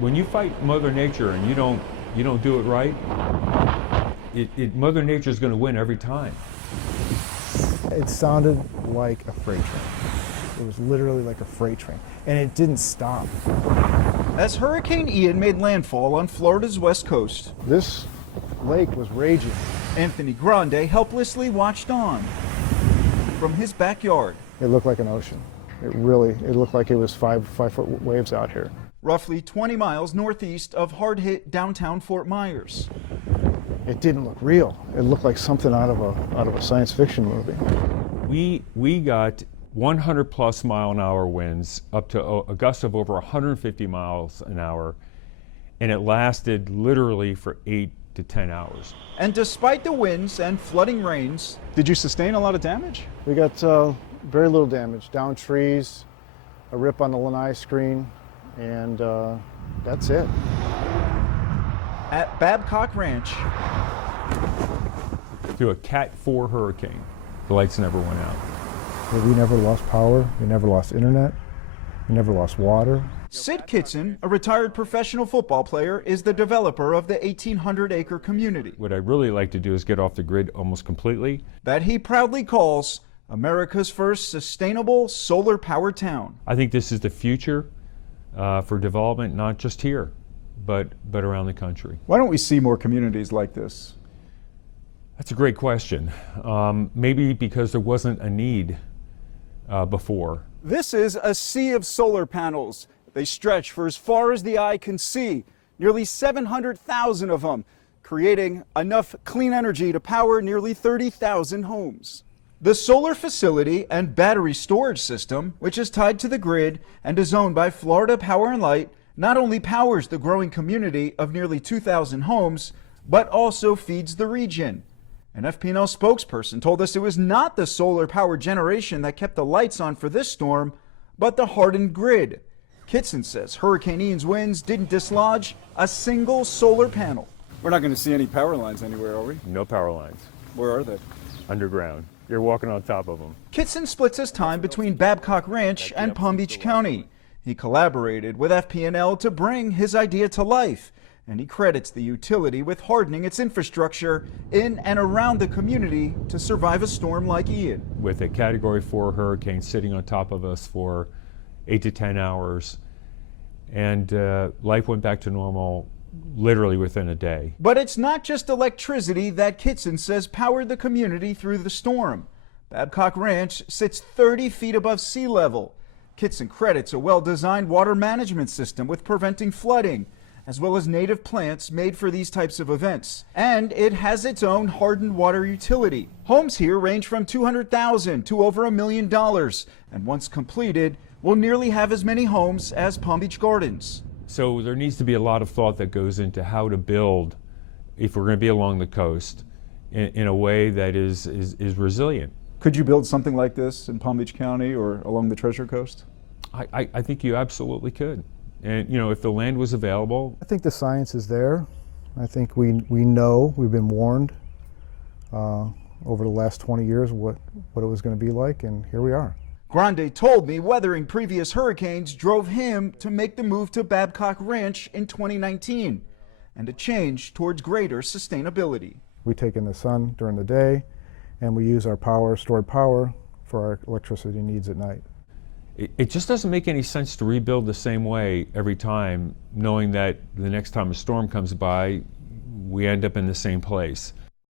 When you fight Mother Nature and you don't do it right, Mother Nature is going to win every time. It sounded like a freight train. It was literally like a freight train, and it didn't stop. As Hurricane Ian made landfall on Florida's west coast, This lake was raging. Anthony Grande helplessly watched on from his backyard. It looked like an ocean. It looked like it was five-foot waves out here. Roughly 20 miles northeast of hard-hit downtown Fort Myers. It didn't look real. It looked like something out of a science fiction movie. We got 100+ mile-an-hour winds up to a gust of over 150 miles an hour, and it lasted literally for 8 to 10 hours. And despite the winds and flooding rains, did you sustain a lot of damage? We got very little damage. Down trees, a rip on the lanai screen, and that's it. At Babcock Ranch, Through a Cat 4 hurricane, the lights never went out. We never lost power. We never lost internet. We never lost water. Sid Kitson, a retired professional football player, is the developer of the 1,800-acre community What I'd really like to do is get off the grid almost completely. that he proudly calls America's first sustainable solar-powered town. I think this is the future for development, not just here, but around the country. Why don't we see more communities like this? That's a great question. Maybe because there wasn't a need before. This is a sea of solar panels. They stretch for as far as the eye can see, nearly 700,000 of them, creating enough clean energy to power nearly 30,000 homes. The solar facility and battery storage system, which is tied to the grid and is owned by Florida Power and Light, not only powers the growing community of nearly 2,000 homes, but also feeds the region. An FP&L spokesperson told us it was not the solar power generation that kept the lights on for this storm, but the hardened grid. Kitson says Hurricane Ian's winds didn't dislodge a single solar panel. We're not going to see any power lines anywhere, are we? No power lines, Where are they? underground. You're walking on top of them. Kitson splits his time between Babcock Ranch and Palm Beach County. He collaborated with FP&L to bring his idea to life, and he credits the utility with hardening its infrastructure in and around the community to survive a storm like Ian. With a Category 4 hurricane sitting on top of us for 8 to 10 hours, and life went back to normal literally within a day. But it's not just electricity that Kitson says powered the community through the storm. Babcock Ranch sits 30 feet above sea level. Kitson credits a well-designed water management system with preventing flooding, as well as native plants made for these types of events. And it has its own hardened water utility. Homes here range from $200,000 to over $1 million, and once completed, will nearly have as many homes as Palm Beach Gardens. So there needs to be a lot of thought that goes into how to build, if we're going to be along the coast, in a way that is resilient. Could you build something like this in Palm Beach County or along the Treasure Coast? I think you absolutely could. And you know, if the land was available. I think the science is there. I think we know, we've been warned over the last 20 years what it was going to be like, and here we are. Grande told me weathering previous hurricanes drove him to make the move to Babcock Ranch in 2019 and a change towards greater sustainability. We take in the sun during the day, and we use our stored power for our electricity needs at night. It just doesn't make any sense to rebuild the same way every time, knowing that the next time a storm comes by, we end up in the same place.